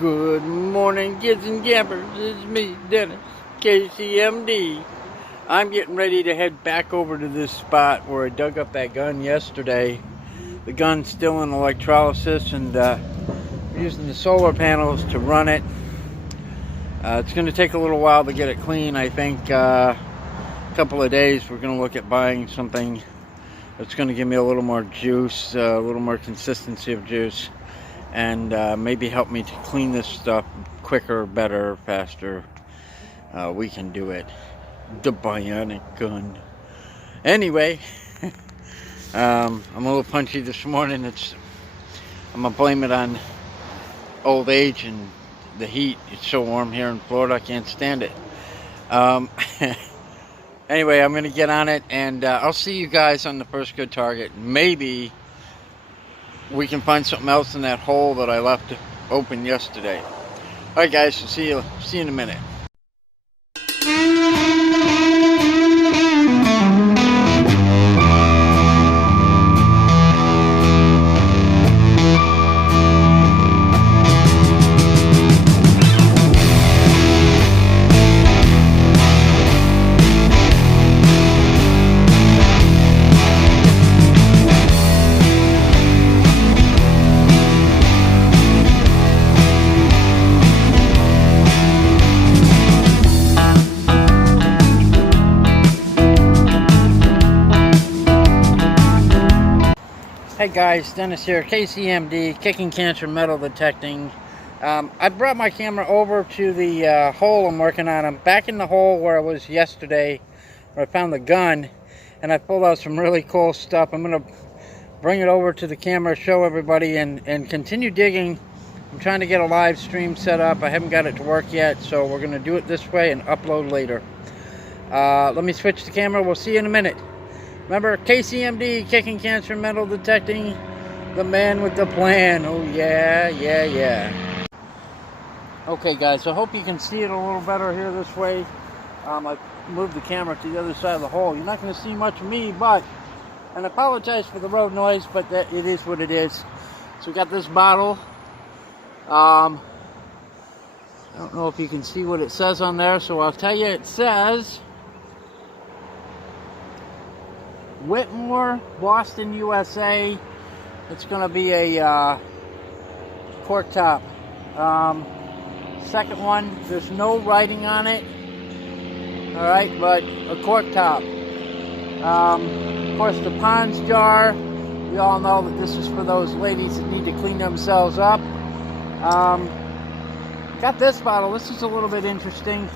Good morning, kids and campers. It's me, Dennis, KCMD. I'm getting ready to head back over to this spot where I dug up that gun yesterday. The gun's still in electrolysis, and we're using the solar panels to run it. It's going to take a little while to get it clean. I think a couple of days we're going to look at buying something that's going to give me a little more juice, a little more consistency of juice, and maybe help me to clean this stuff quicker, better, faster. We can do it. The bionic gun. Anyway, I'm a little punchy this morning. I'm gonna blame it on old age and the heat. It's so warm here in Florida, I can't stand it. Anyway, I'm gonna get on it, and I'll see you guys on the first good target. Maybe we can find something else in that hole that I left open yesterday. Alright guys, see you in a minute. Hey guys, Dennis here, KCMD, Kicking Cancer Metal Detecting. I brought my camera over to the hole I'm working on. I'm back in the hole where I was yesterday, where I found the gun, and I pulled out some really cool stuff. I'm going to bring it over to the camera, show everybody, and continue digging. I'm trying to get a live stream set up. I haven't got it to work yet, so we're going to do it this way and upload later. Let me switch the camera. We'll see you in a minute. Remember, KCMD, Kicking Cancer Metal Detecting, the man with the plan. Oh, yeah. Okay, guys, I hope you can see it a little better here this way. I moved the camera to the other side of the hole. You're not going to see much of me, but, and I apologize for the road noise, but it is what it is. So we got this bottle. I don't know if you can see what it says on there, so I'll tell you. It says Whitmore, Boston, USA. It's going to be a cork top. Second one, there's no writing on it. Alright, but a cork top. Of course, the Ponz Jar. We all know that this is for those ladies that need to clean themselves up. Got this bottle. This is a little bit interesting.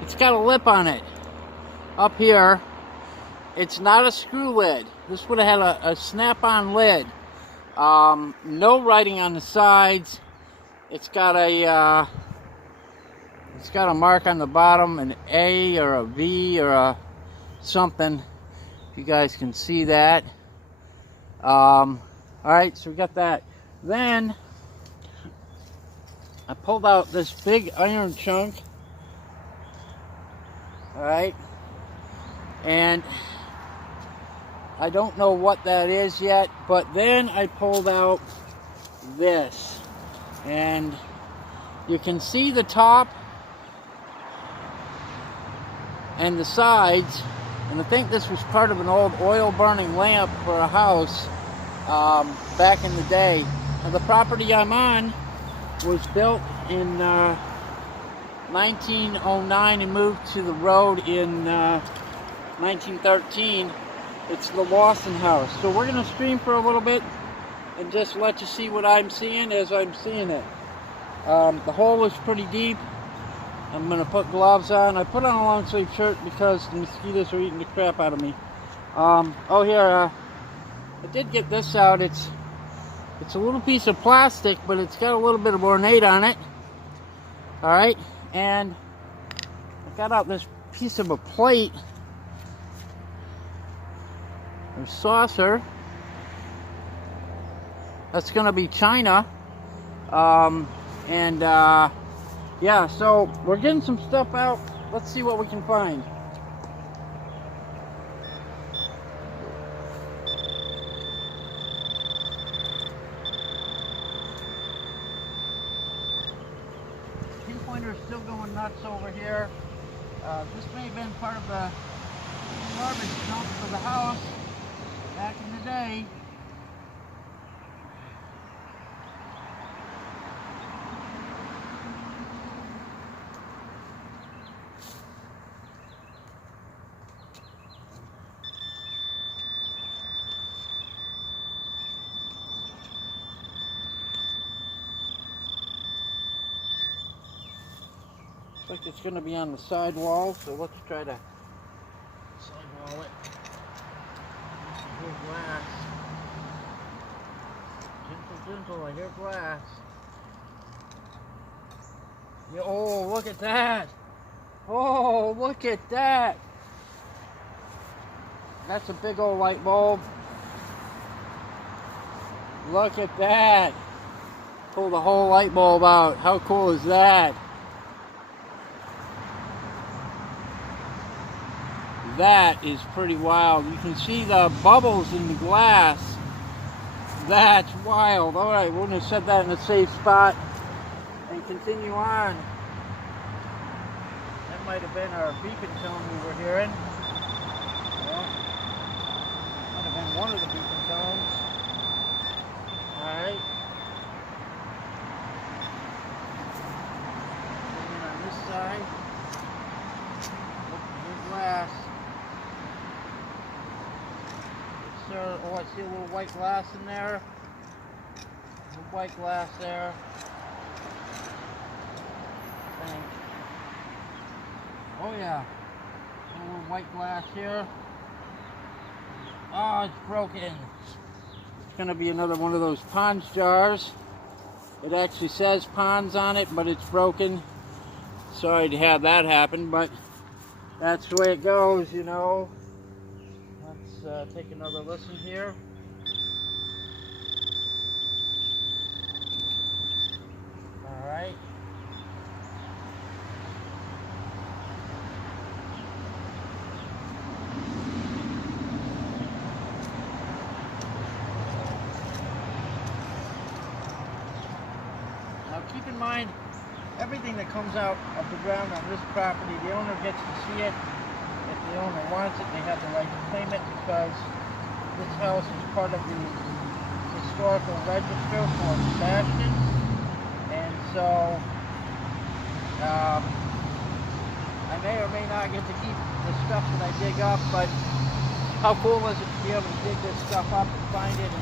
It's got a lip on it. Up here, it's not a screw lid. This would have had a snap-on lid. No writing on the sides. It's got a mark on the bottom, an A or a V or a something. If you guys can see that. All right, so we got that. Then I pulled out this big iron chunk. All right. And I don't know what that is yet, but then I pulled out this, and you can see the top and the sides, and I think this was part of an old oil burning lamp for a house back in the day. Now, the property I'm on was built in 1909 and moved to the road in 1913. It's the Lawson house. So we're going to stream for a little bit and just let you see what I'm seeing as I'm seeing it. The hole is pretty deep. I'm going to put gloves on. I put on a long sleeve shirt because the mosquitoes are eating the crap out of me. Oh, here, I did get this out. It's a little piece of plastic, but it's got a little bit of ornate on it. Alright, and I got out this piece of a plate or saucer. That's going to be China. Yeah, so we're getting some stuff out. Let's see what we can find. still going nuts over here. This may have been part of the garbage dump for the house back in the day. Looks like it's going to be on the sidewall, so let's try to sidewall it. I hear glass. Gentle, gentle, I hear glass. Yeah, oh, look at that! Oh, look at that! That's a big old light bulb. Look at that! Pull the whole light bulb out. How cool is that? That is pretty wild. You can see the bubbles in the glass. That's wild. Alright, we're going to set that in a safe spot and continue on. That might have been our beeping tone we were hearing. Well, might have been one of the beeping tones. Alright. And on this side. Look, glass. Oh, I see a little white glass in there. A little white glass there. Oh yeah. A little white glass here. Oh, it's broken. It's going to be another one of those Ponz jars. It actually says Ponz on it, but it's broken. Sorry to have that happen, but that's the way it goes, you know. Let's take another listen here. All right. Now keep in mind, everything that comes out of the ground on this property, the owner gets to see it. If the owner wants it, they have the right to claim it, because this house is part of the historical register for Sebastian. And so I may or may not get to keep the stuff that I dig up, but how cool is it to be able to dig this stuff up and find it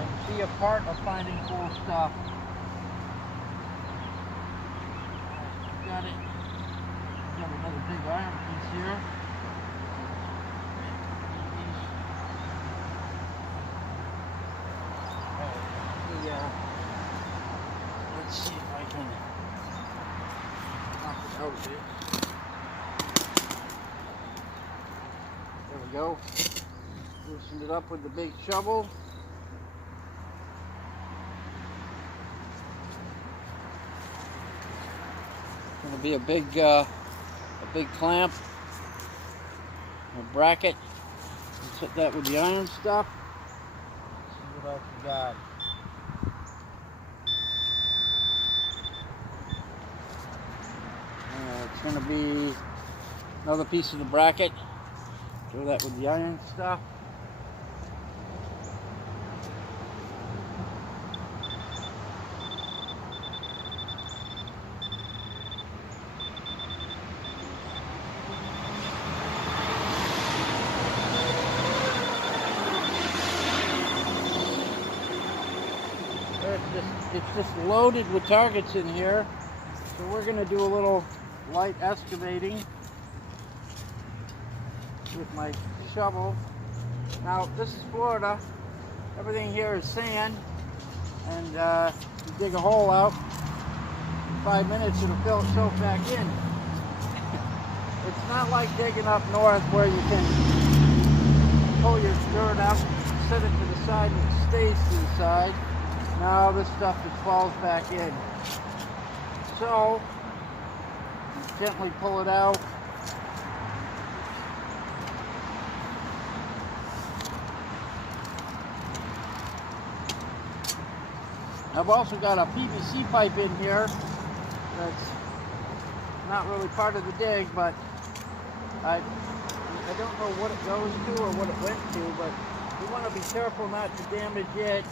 and be a part of finding cool stuff. Got it. Got another big iron piece here. Let's see if I can knock it out here. There we go. Loosened it up with the big shovel. Going to be a big clamp, a bracket. Let's hit that with the iron stuff. Let's see what else we got. It's going to be another piece of the bracket. Throw that with the iron stuff. It's just loaded with targets in here. So we're going to do a little light excavating with my shovel. Now this is Florida. Everything here is sand, and you dig a hole out, in 5 minutes it'll fill itself back in. It's not like digging up north where you can pull your dirt out, set it to the side, and it stays to the side. Now this stuff just falls back in. So gently pull it out. I've also got a PVC pipe in here that's not really part of the dig, but I don't know what it goes to or what it went to, but we want to be careful not to damage it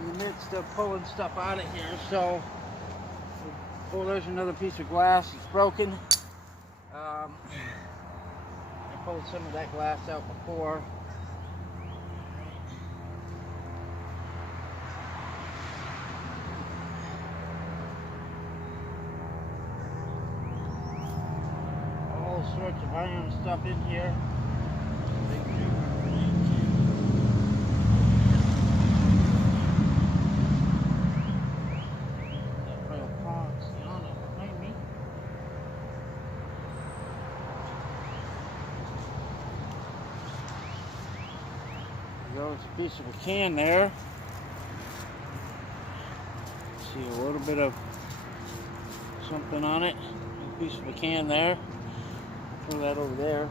in the midst of pulling stuff out of here. So, oh, there's another piece of glass. It's broken. I pulled some of that glass out before. All sorts of iron stuff in here. There's a piece of a can there. See a little bit of something on it. A piece of a can there. Throw that over there.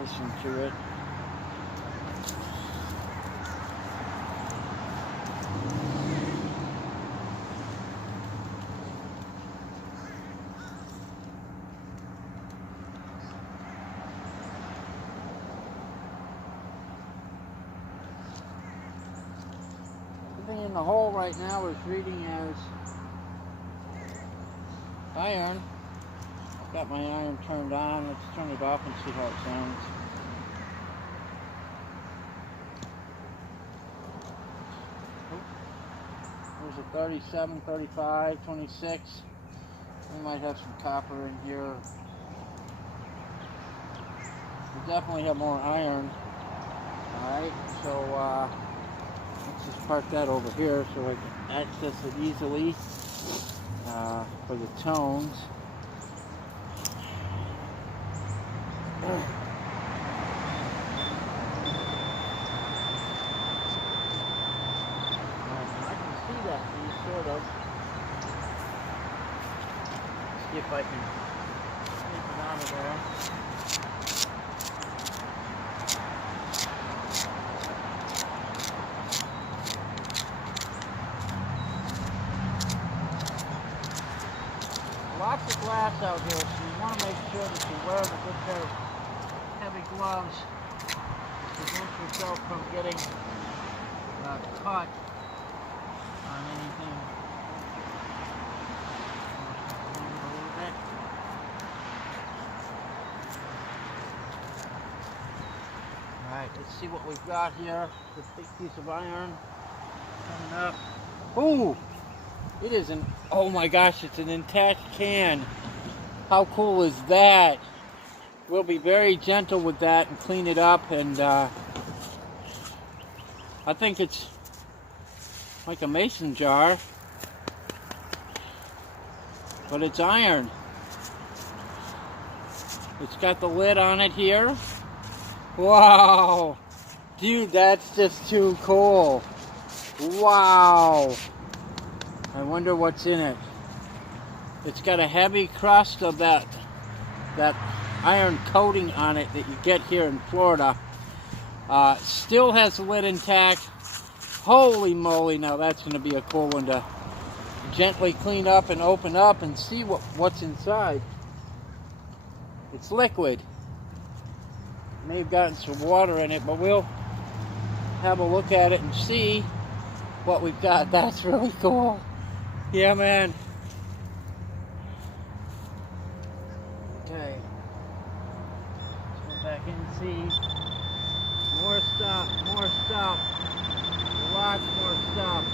Listen to it. Everything in the hole right now is reading as iron. I've got my iron turned on. Let's turn it off and see how it sounds. There's a 37, 35, 26. We might have some copper in here. We definitely have more iron. Alright, so let's just park that over here so I can access it easily for the tones. Sort of. See if I can sneak it out of there. Lots of glass out here, so you want to make sure that you wear a good pair of heavy gloves to prevent yourself from getting caught on anything. Alright, let's see what we've got here. This big piece of iron coming up. Ooh! It is an, oh my gosh, it's an intact can. How cool is that? We'll be very gentle with that and clean it up, and I think it's like a mason jar, but it's iron. It's got the lid on it here. Wow, dude, that's just too cool. Wow, I wonder what's in it. It's got a heavy crust of that iron coating on it that you get here in Florida. Still has the lid intact. Holy moly, now that's going to be a cool one to gently clean up and open up and see what's inside. It's liquid. It may have gotten some water in it, but we'll have a look at it and see what we've got. That's really cool. Yeah, man. Okay. Let's go back in and see. More stuff, more stuff. Lots more stuff.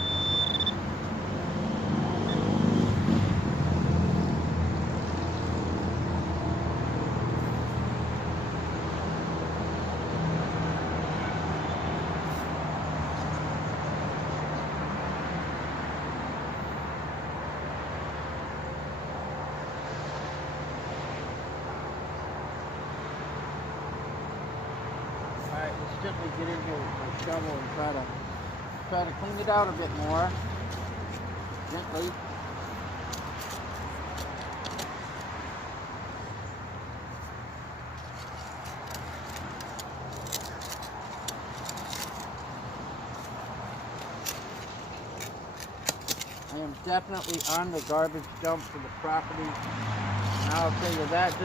Alright, let's gently get in here with my shovel and try to clean it out a bit more. Gently. I am definitely on the garbage dump for the property. And I'll tell you, that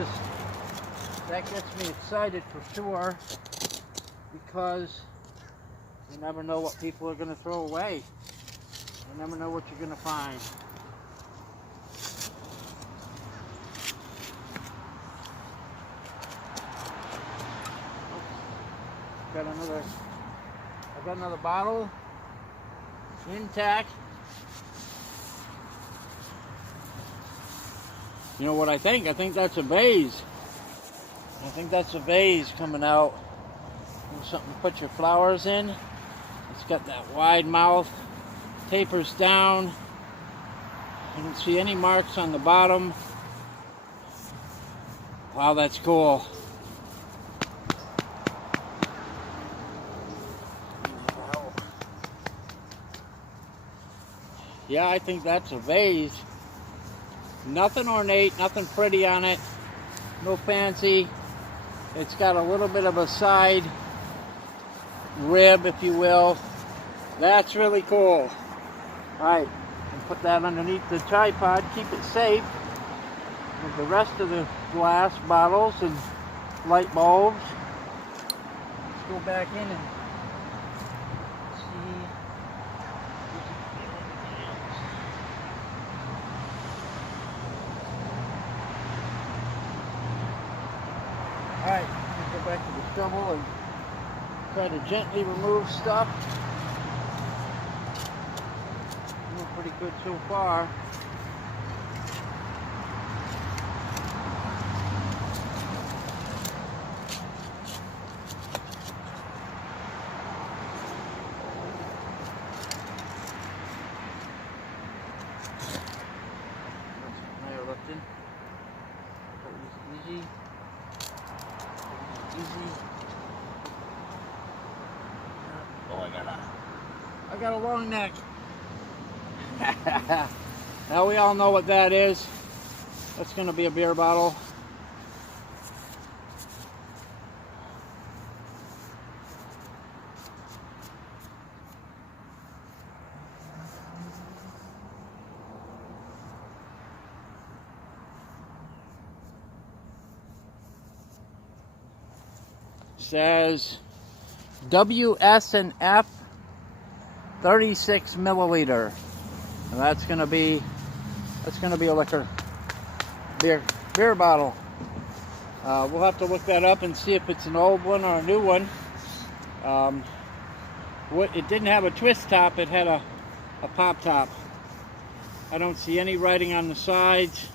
gets me excited for sure, because you never know what people are going to throw away. You never know what you're going to find. I've got another bottle, intact. You know what I think? I think that's a vase. I think that's a vase coming out. Something to put your flowers in. It's got that wide mouth, tapers down. You don't see any marks on the bottom. Wow, that's cool. Yeah, I think that's a vase. Nothing ornate, nothing pretty on it. No fancy. It's got a little bit of a side rib, if you will. That's really cool. Alright, and put that underneath the tripod, keep it safe with the rest of the glass bottles and light bulbs. Let's go back in and see. Alright, let's go back to the shovel and try to gently remove stuff. Doing pretty good so far. Layer lifting. Easy. Easy. Oh, I got a long neck. Now we all know what that is. That's going to be a beer bottle. Says WS&F 36 milliliter. And that's gonna be a liquor beer bottle. We'll have to look that up and see if it's an old one or a new one. It didn't have a twist top, it had a pop top. I don't see any writing on the sides.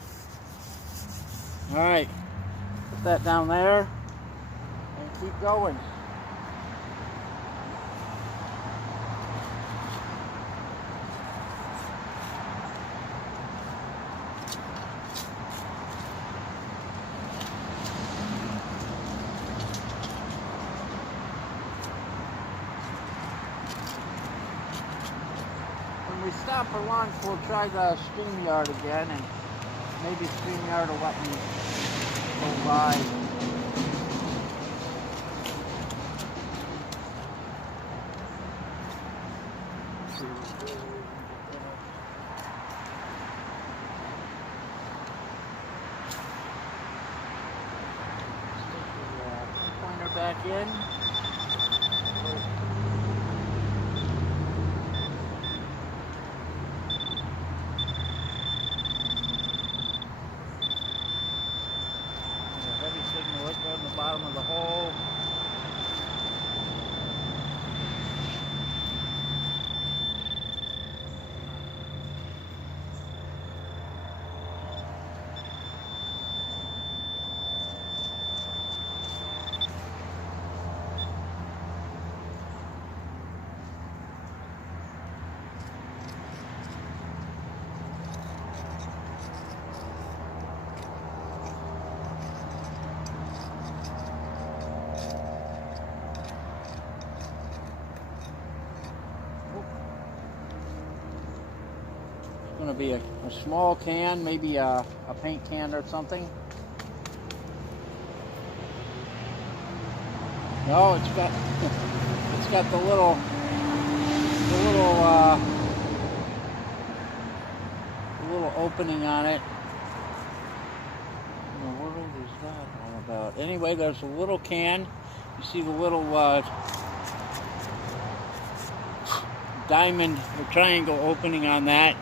Alright, put that down there and keep going. When we stop for lunch, we'll try the StreamYard again, and maybe StreamYard will let me go by. in. A heavy signal right there in the bottom of the hole. Going to be a small can, maybe a paint can or something. No, it's got the little opening on it. What in the world is that all about? Anyway, there's a little can. You see the little diamond or triangle opening on that.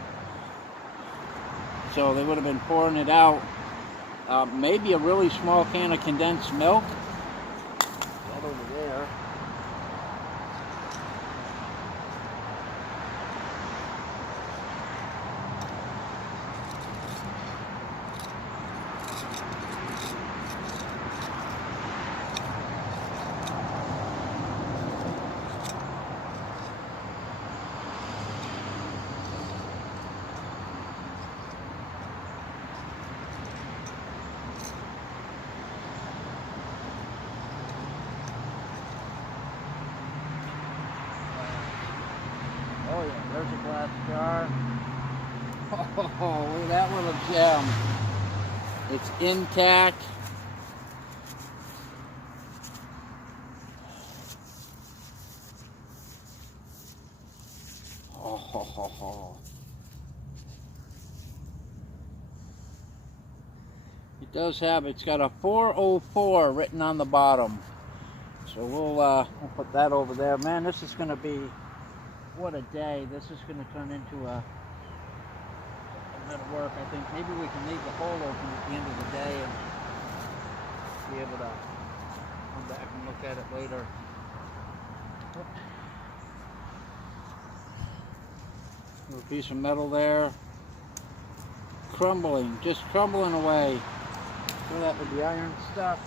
So they would have been pouring it out. Maybe a really small can of condensed milk. Right over there. Oh yeah, there's a glass jar. Oh, look at that little gem. It's intact. Oh. It does have, it's got a 404 written on the bottom. So we'll put that over there. Man, this is going to be, what a day. This is going to turn into a bit of work. I think maybe we can leave the hole open at the end of the day and be able to come back and look at it later. Little piece of metal there. Crumbling, just crumbling away. Fill that with the iron stuff.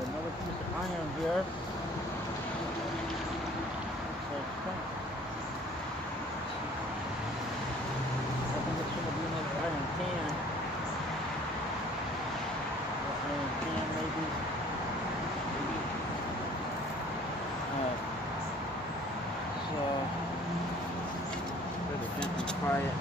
Another piece of iron here. I think it's going to be another iron can. Iron can maybe. Alright. So, better gently pry it.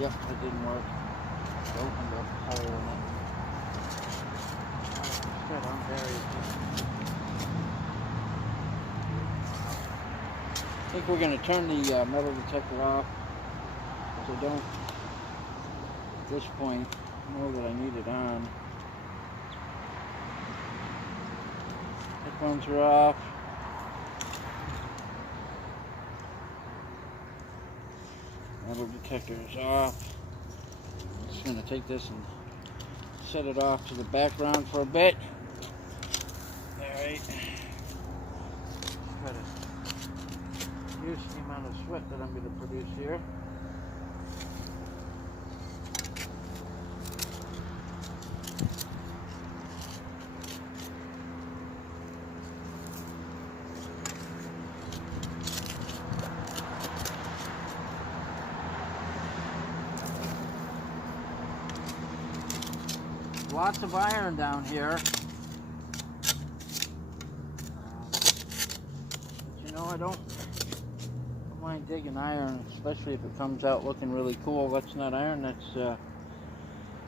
Yep, it didn't work. It opened a hole in it. Instead, unburied. I think we're going to turn the metal detector off, because I don't, at this point, know that I need it on. Headphones are off. Metal detector is off. I'm just going to take this and set it off to the background for a bit. Alright. Try to reduce the amount of sweat that I'm going to produce here. lots of iron down here. But you know, I don't mind digging iron, especially if it comes out looking really cool. That's not iron, that's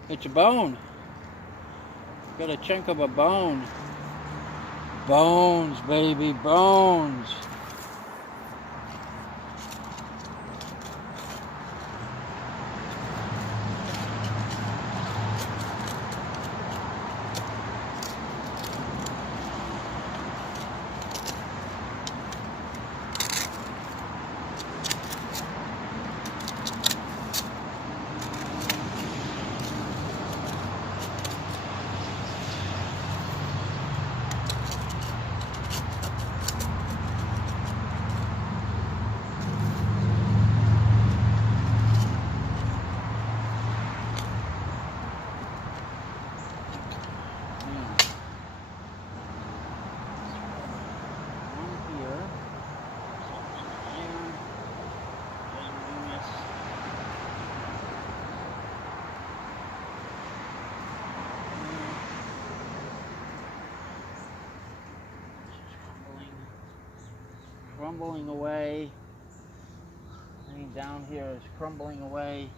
it's a bone. Got a chunk of a bone. Bones, baby, bones. Crumbling away. Everything down here is crumbling away.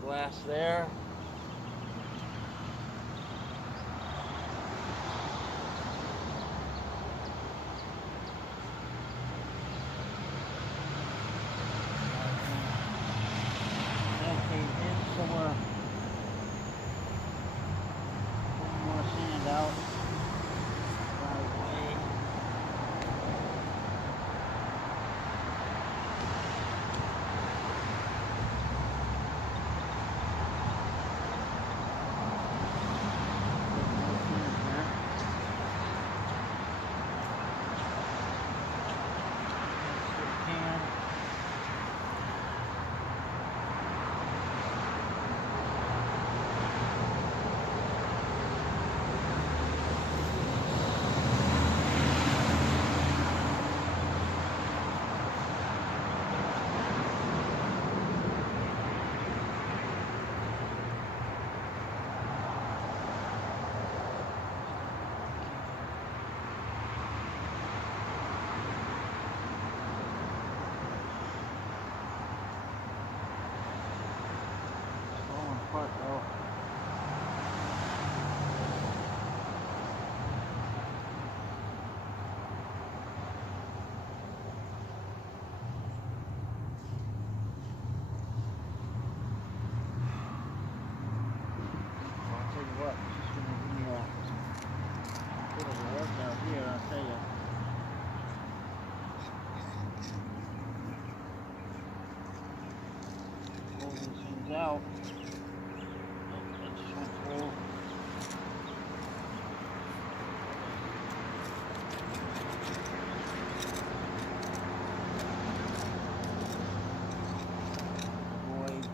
Glass there. Okay, in somewhere. Putting more sand out. Right away. Out. That just went through. Void.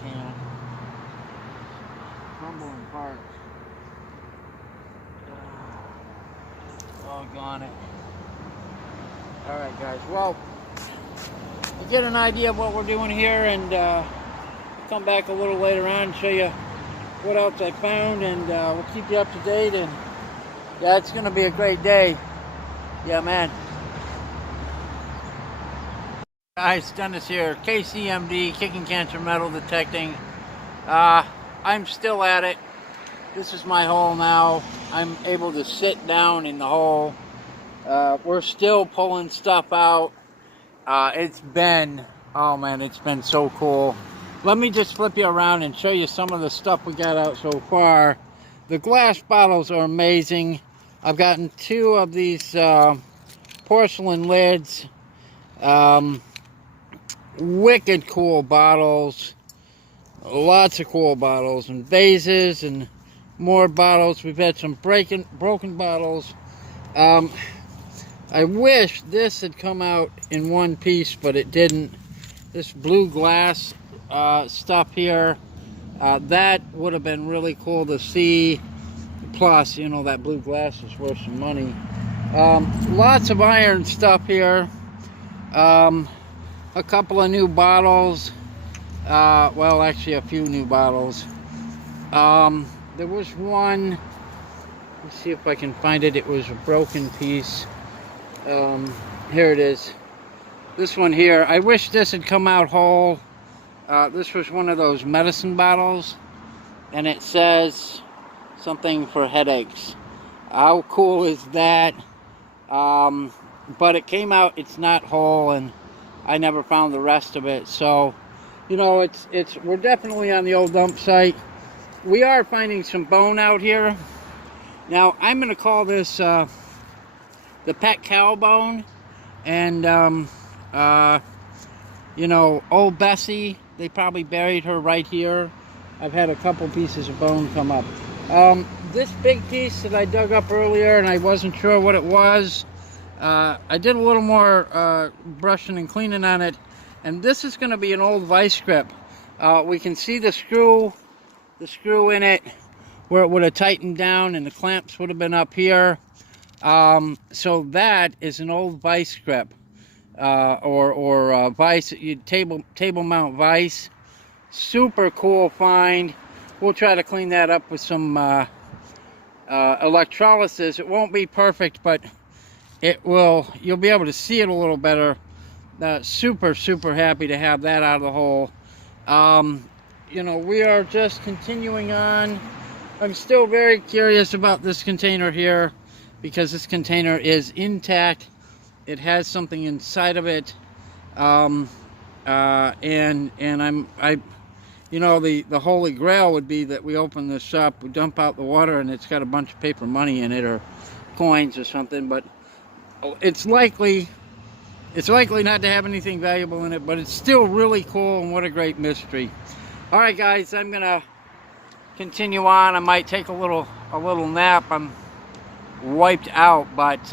Can crumbling parts. Doggone it. Alright guys, well, you get an idea of what we're doing here, and I'll come back a little later on and show you what else I found, and we'll keep you up to date. And yeah, it's going to be a great day. Yeah, man. Guys, Dennis here, KCMD, Kicking Cancer Metal Detecting. I'm still at it. This is my hole now. I'm able to sit down in the hole. We're still pulling stuff out. It's been Oh man, it's been so cool. Let me just flip you around and show you some of the stuff we got out so far. The glass bottles are amazing. I've gotten 2 of these porcelain lids. Wicked cool bottles. Lots of cool bottles and vases and more bottles. We've had some broken bottles. I wish this had come out in one piece, but it didn't. This blue glass stuff here, that would have been really cool to see. Plus, you know, that blue glass is worth some money. Lots of iron stuff here. A couple of new bottles. Well, actually a few new bottles. There was one, let's see if I can find it. It was a broken piece. Here it is. This one here, I wish this had come out whole. This was one of those medicine bottles, and it says something for headaches. How cool is that? But it came out, it's not whole, and I never found the rest of it. So, you know, we're definitely on the old dump site. We are finding some bone out here. Now, I'm going to call this the pet cow bone. And, you know, old Bessie, they probably buried her right here. I've had a couple pieces of bone come up. This big piece that I dug up earlier, and I wasn't sure what it was, I did a little more brushing and cleaning on it. And this is going to be an old vice grip. We can see the screw in it where it would have tightened down and the clamps would have been up here. So that is an old vice grip, or vice, table mount vice. Super cool find. We'll try to clean that up with some electrolysis. It won't be perfect, but it will. You'll be able to see it a little better. Super happy to have that out of the hole. You know, we are just continuing on. I'm still very curious about this container here, because this container is intact. It has something inside of it. You know, the holy grail would be that we open this up, we dump out the water, and it's got a bunch of paper money in it, or coins or something. But it's likely not to have anything valuable in it, but it's still really cool, and what a great mystery. All right, guys, I'm gonna continue on. I might take a little nap. I'm wiped out, but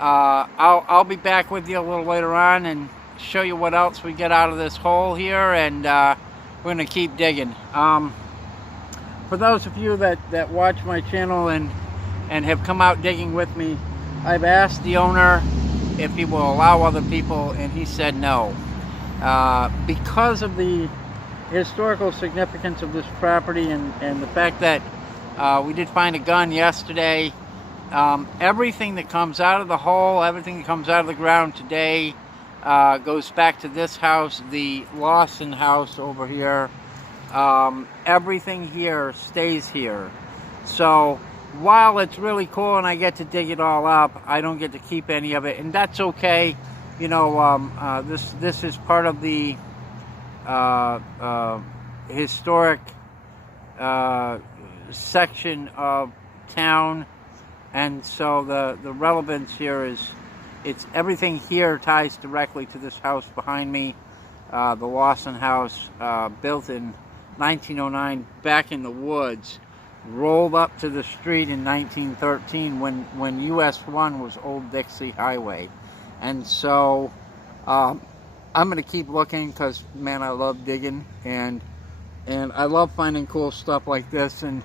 I'll be back with you a little later on and show you what else we get out of this hole here, and we're gonna keep digging. For those of you that watch my channel and have come out digging with me, I've asked the owner if he will allow other people, and he said no. Because of the historical significance of this property, and the fact that we did find a gun yesterday. Everything that comes out of the hole, everything that comes out of the ground today goes back to this house, the Lawson house over here. Everything here stays here. So while it's really cool and I get to dig it all up, I don't get to keep any of it, and that's okay. You know, this is part of the historic section of town, and so the relevance here is, it's everything here ties directly to this house behind me, the Lawson house, built in 1909, back in the woods, rolled up to the street in 1913 when US 1 was Old Dixie Highway. And so I'm going to keep looking, because man, I love digging, and I love finding cool stuff like this, and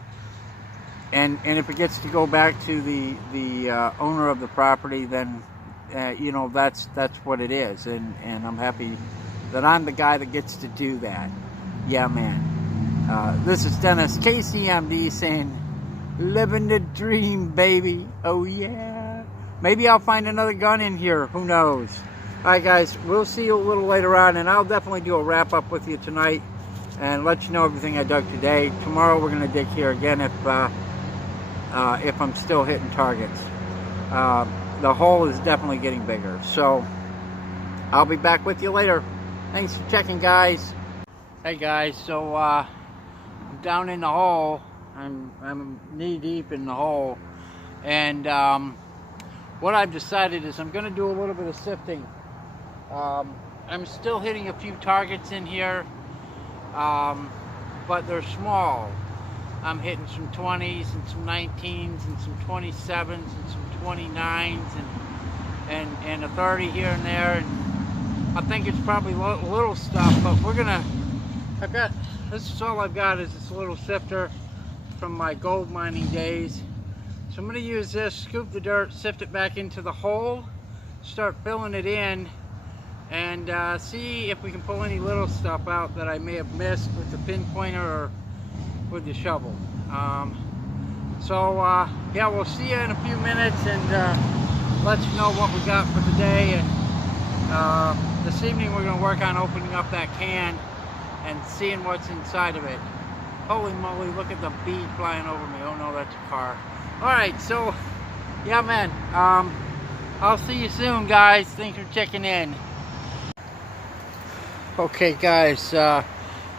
if it gets to go back to the owner of the property, then you know, that's what it is, and I'm happy that I'm the guy that gets to do that. Yeah, man. This is Dennis, KCMD, saying, living the dream, baby. Oh yeah. Maybe I'll find another gun in here. Who knows? Alright, guys, we'll see you a little later on, and I'll definitely do a wrap-up with you tonight and let you know everything I dug today. Tomorrow we're going to dig here again if I'm still hitting targets. The hole is definitely getting bigger. So I'll be back with you later. Thanks for checking, guys. Hey guys, so I'm down in the hole. I'm knee deep in the hole, and what I've decided is I'm going to do a little bit of sifting. I'm still hitting a few targets in here, but they're small. I'm hitting some 20s and some 19s and some 27s and some 29s and a 30 here and there. And I think it's probably little stuff, but this is all I've got is this little sifter from my gold mining days. So I'm going to use this, scoop the dirt, sift it back into the hole, start filling it in, and see if we can pull any little stuff out that I may have missed with the pinpointer or with the shovel. Yeah, we'll see you in a few minutes and let you know what we got for the day. And this evening we're going to work on opening up that can and seeing what's inside of it. Holy moly, look at the bead flying over me. Oh no, that's a car. Alright, so yeah, man, I'll see you soon, guys. Thanks for checking in. Okay, guys, we're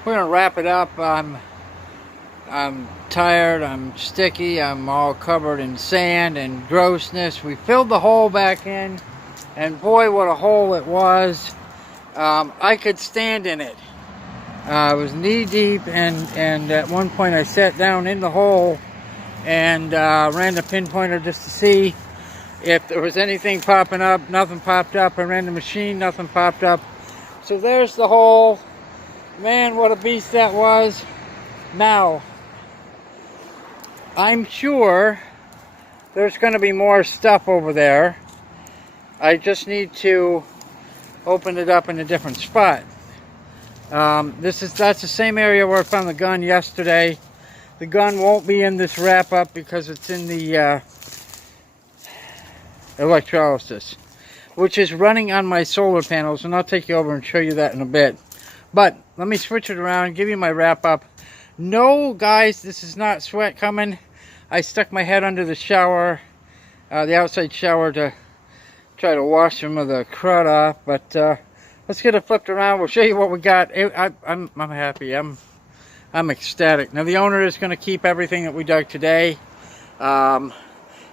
gonna wrap it up. I'm tired, I'm sticky, I'm all covered in sand and grossness. We filled the hole back in, and boy, what a hole it was. I could stand in it. I was knee deep, and at one point I sat down in the hole and ran the pinpointer just to see if there was anything popping up. Nothing popped up. I ran the machine, nothing popped up. So there's the hole. Man, what a beast that was. Now, I'm sure there's going to be more stuff over there. I just need to open it up in a different spot. That's the same area where I found the gun yesterday. The gun won't be in this wrap up because it's in the electrolysis, which is running on my solar panels, and I'll take you over and show you that in a bit. But let me switch it around and give you my wrap up. No, guys, this is not sweat coming. I stuck my head under the shower, the outside shower, to try to wash some of the crud off. But let's get it flipped around. We'll show you what we got. I'm happy. I'm ecstatic. Now the owner is going to keep everything that we dug today.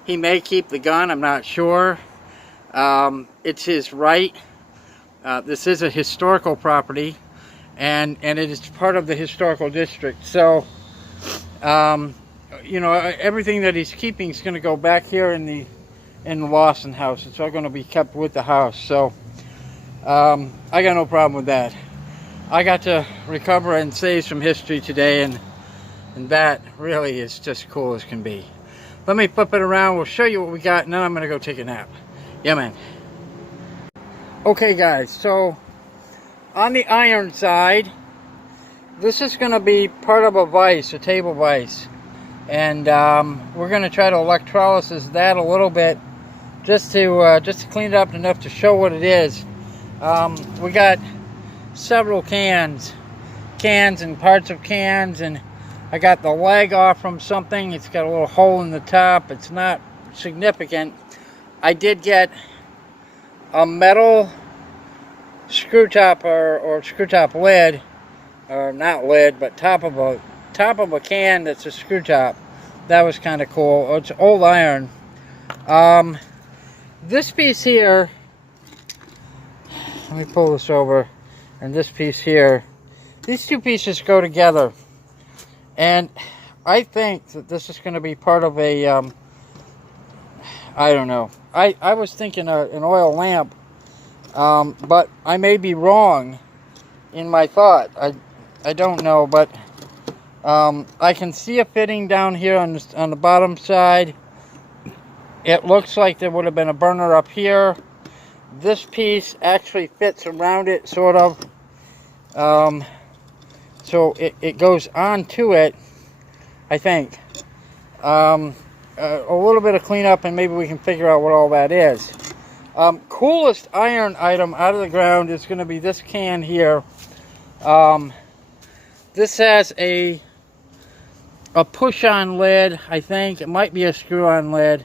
He may keep the gun. I'm not sure. It's his right. This is a historical property, and it is part of the historical district. So, you know, everything that he's keeping is going to go back here in the Lawson house. It's all going to be kept with the house. So, I got no problem with that. I got to recover and save some history today, and that really is just cool as can be. Let me flip it around. We'll show you what we got, and then I'm going to go take a nap. Yeah, man. Okay, guys, so on the iron side, this is going to be part of a vise, a table vise. And we're going to try to electrolysis that a little bit just to clean it up enough to show what it is. We got several cans and parts of cans, and I got the leg off from something. It's got a little hole in the top. It's not significant. I did get a metal screw top or screw top lid, or not lid, but top of a can that's a screw top. That was kind of cool. It's old iron. This piece here, let me pull this over, and this piece here, these two pieces go together, and I think that this is going to be part of a I don't know. I was thinking an oil lamp, but I may be wrong in my thought. I don't know, but I can see a fitting down here on the bottom side. It looks like there would have been a burner up here. This piece actually fits around it, sort of. So it goes onto it, I think. A little bit of cleanup, and maybe we can figure out what all that is. Coolest iron item out of the ground is going to be this can here. This has a push-on lid, I think. It might be a screw-on lid.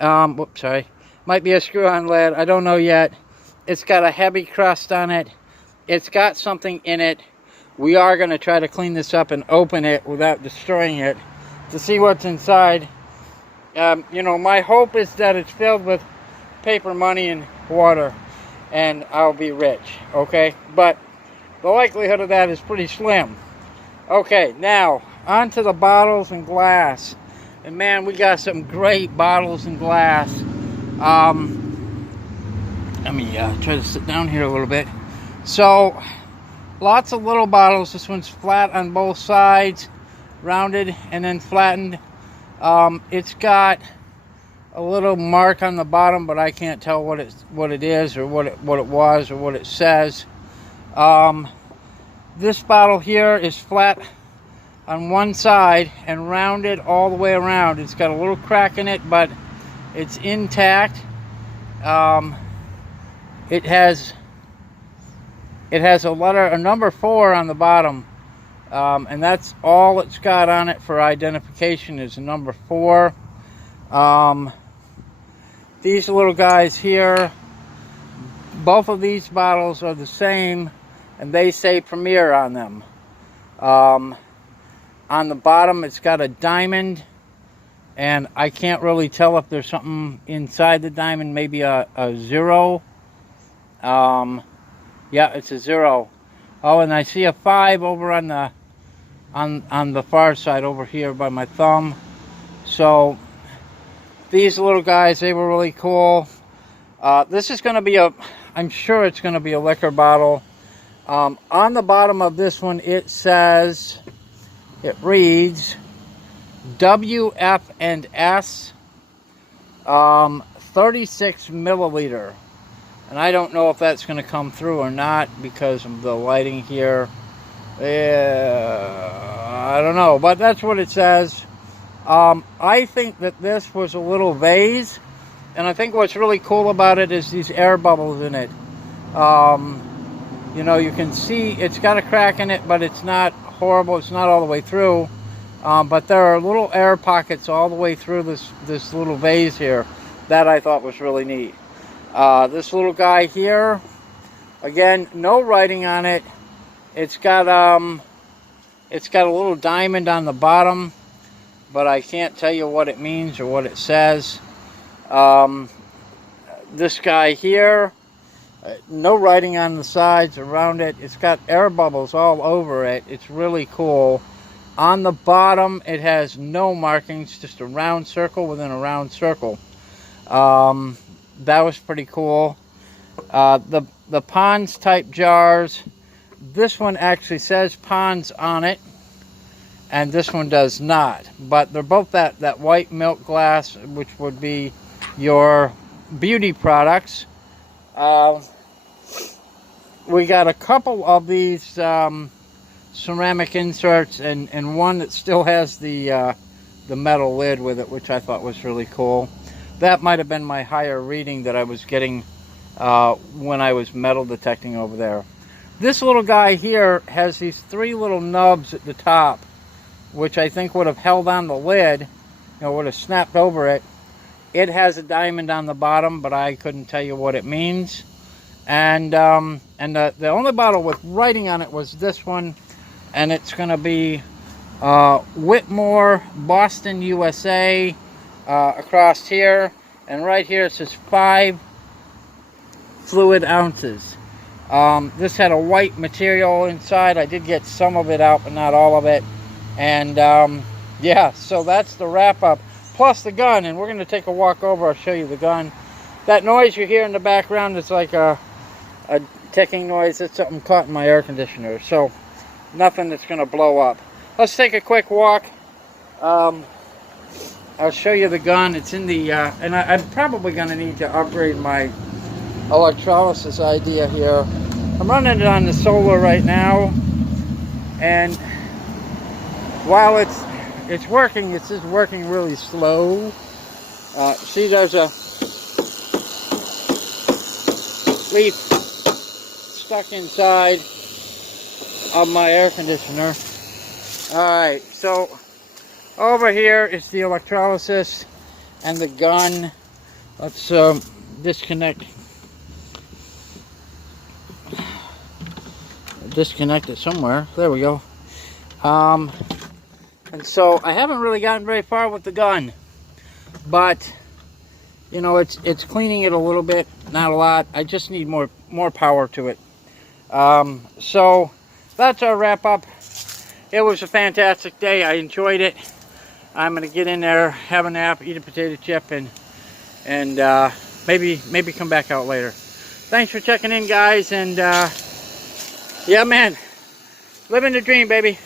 Whoops, sorry. Might be a screw-on lid. I don't know yet. It's got a heavy crust on it. it's got something in it. We are going to try to clean this up and open it without destroying it to see what's inside. You know, my hope is that it's filled with paper money and water, and I'll be rich, okay? But the likelihood of that is pretty slim. Okay, now, on to the bottles and glass. And man, we got some great bottles and glass. Let me try to sit down here a little bit. So, lots of little bottles. This one's flat on both sides, rounded and then flattened. It's got a little mark on the bottom, but I can't tell what it is or what it was or what it says. This bottle here is flat on one side and rounded all the way around. It's got a little crack in it, but it's intact. It has a number 4 on the bottom, and that's all it's got on it for identification is a number 4. These little guys here, both of these bottles are the same, and they say Premier on them. On the bottom, it's got a diamond, and I can't really tell if there's something inside the diamond, maybe a 0. Yeah, it's a 0. Oh, and I see a 5 over on the far side over here by my thumb. So these little guys, they were really cool. This is going to be I'm sure it's going to be a liquor bottle. On the bottom of this one, it reads WF&S 36 milliliter. And I don't know if that's going to come through or not because of the lighting here. I don't know, but that's what it says. I think that this was a little vase, and I think what's really cool about it is these air bubbles in it. You know, you can see it's got a crack in it, but it's not horrible. It's not all the way through, but there are little air pockets all the way through this little vase here that I thought was really neat. This little guy here, again, no writing on it. It's got a little diamond on the bottom, but I can't tell you what it means or what it says. This guy here, no writing on the sides around it. It's got air bubbles all over it. It's really cool. On the bottom, it has no markings, just a round circle within a round circle. That was pretty cool. The Ponz type jars, this one actually says Ponz on it, and this one does not. But they're both that white milk glass, which would be your beauty products. We got a couple of these ceramic inserts, and one that still has the metal lid with it, which I thought was really cool. That might have been my higher reading that I was getting when I was metal detecting over there. This little guy here has these 3 little nubs at the top, which I think would have held on the lid, would have snapped over it. It has a diamond on the bottom, but I couldn't tell you what it means. And the only bottle with writing on it was this one, and it's going to be Whitmore, Boston, USA, across here, and right here it says 5 fluid ounces. This had a white material inside. I did get some of it out, but not all of it. And yeah, so that's the wrap up, plus the gun. And we're going to take a walk over. I'll show you the gun. That noise you hear in the background is like a ticking noise. It's something caught in my air conditioner, so nothing that's going to blow up. Let's take a quick walk. I'll show you the gun. It's in the and I'm probably going to need to upgrade my electrolysis idea here. I'm running it on the solar right now, and while it's working, it's just working really slow. See, there's a leaf stuck inside of my air conditioner. Alright, so over here is the electrolysis and the gun. Let's disconnect disconnect it somewhere. There we go. And so I haven't really gotten very far with the gun, but you know, it's cleaning it a little bit, not a lot. I just need more power to it. So that's our wrap up. It was a fantastic day. I enjoyed it. I'm gonna get in there, have a nap, eat a potato chip, and maybe come back out later. Thanks for checking in, guys, and yeah, man, living the dream, baby.